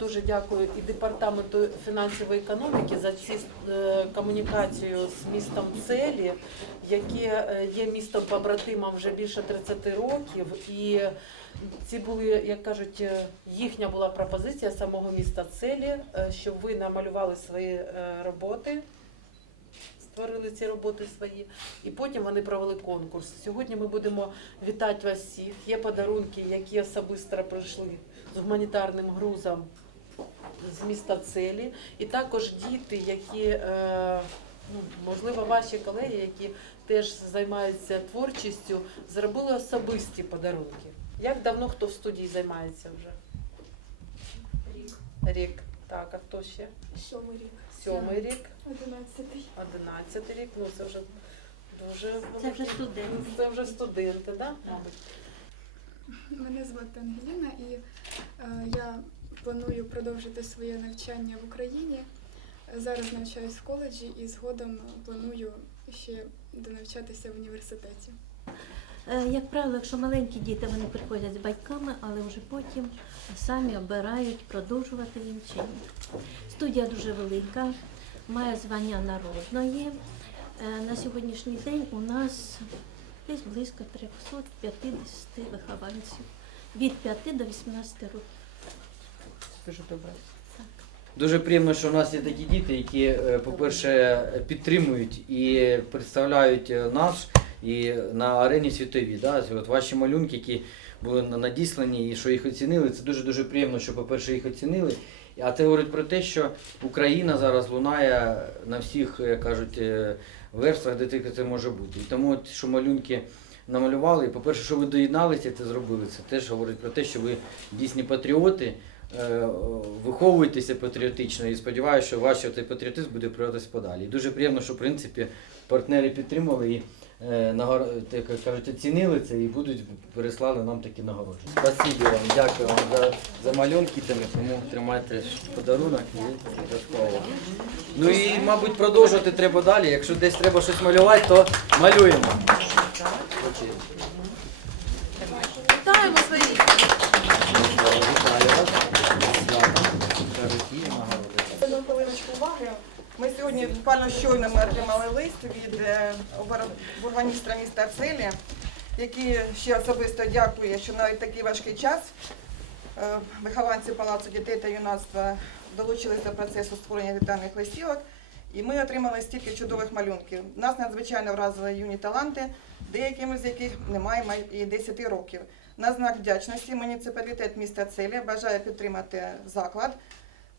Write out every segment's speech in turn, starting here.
дуже дякую і департаменту фінансової економіки за ці е, комунікацію з містом Целі, яке е, є містом побратимом вже більше 30 років. І ці були, як кажуть, е, їхня була пропозиція самого міста Целі, щоб ви намалювали свої роботи. Створили ці роботи свої, і потім вони провели конкурс. Сьогодні ми будемо вітати вас всіх. Є подарунки, які особисто прийшли з гуманітарним грузом з міста Целі, і також діти, які, е, ну, можливо, ваші колеги, які теж займаються творчістю, зробили особисті подарунки. Як давно хто в студії займається вже? Рік. Рік. Так, а хто ще? Сьомий рік. Сьомий рік, Одинадцятий. одинадцятий рік. Ну це вже дуже Це вже студенти. Це вже студенти, да? мабуть. Мене звати Ангеліна і е, я планую продовжити своє навчання в Україні. Зараз навчаюсь в коледжі і згодом планую ще донавчатися в університеті. Е, Як правило, якщо маленькі діти, вони приходять з батьками, але вже потім самі обирають продовжувати вінчання. Студія дуже велика, має звання народної. Е, На сьогоднішній день у нас десь близько 350 вихованців від 5 до 18 років. Дуже добре. Дуже приємно, що у нас є такі діти, які, е, по-перше, підтримують і представляють нас і на арені світовій. Да? От ваші малюнки, які були на- надіслані і що їх оцінили, це дуже дуже приємно, що, по-перше, їх оцінили. А це говорить про те, що Україна зараз лунає на всіх, як кажуть, е, верствах, де тільки це може бути. І тому, от, що малюнки намалювали, по-перше, що ви доєдналися, це зробили. Це теж говорить про те, що ви дійсні патріоти е, виховуєтеся патріотично і сподіваюся, що ваш цей патріотизм буде проявлятися подалі. І дуже приємно, що в принципі партнери підтримали і е, нагор- як кажуть, оцінили це і будуть переслали нам такі нагородження. Спасибі вам, дякую вам за, за малюнки, тому тримайте подарунок і додатково. Ну і, мабуть, продовжувати треба далі. Якщо десь треба щось малювати, то малюємо. Вітаємо своїх! Вітаю вас. Нагороди. Одну хвилиночку уваги. Ми сьогодні буквально щойно ми отримали лист від е, бургомістра міста Целі, який ще особисто дякує, що навіть такий важкий час е, вихованці Палацу дітей та юнацтва долучились до процесу створення вітальних листівок. І ми отримали стільки чудових малюнків. Нас надзвичайно вразили юні таланти, деякими з яких немає і 10 років. На знак вдячності муніципалітет міста Целі бажає підтримати заклад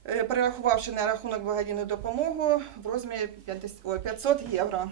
перерахувавши на рахунок благодійну допомогу в розмірі 50 ой, 500 євро.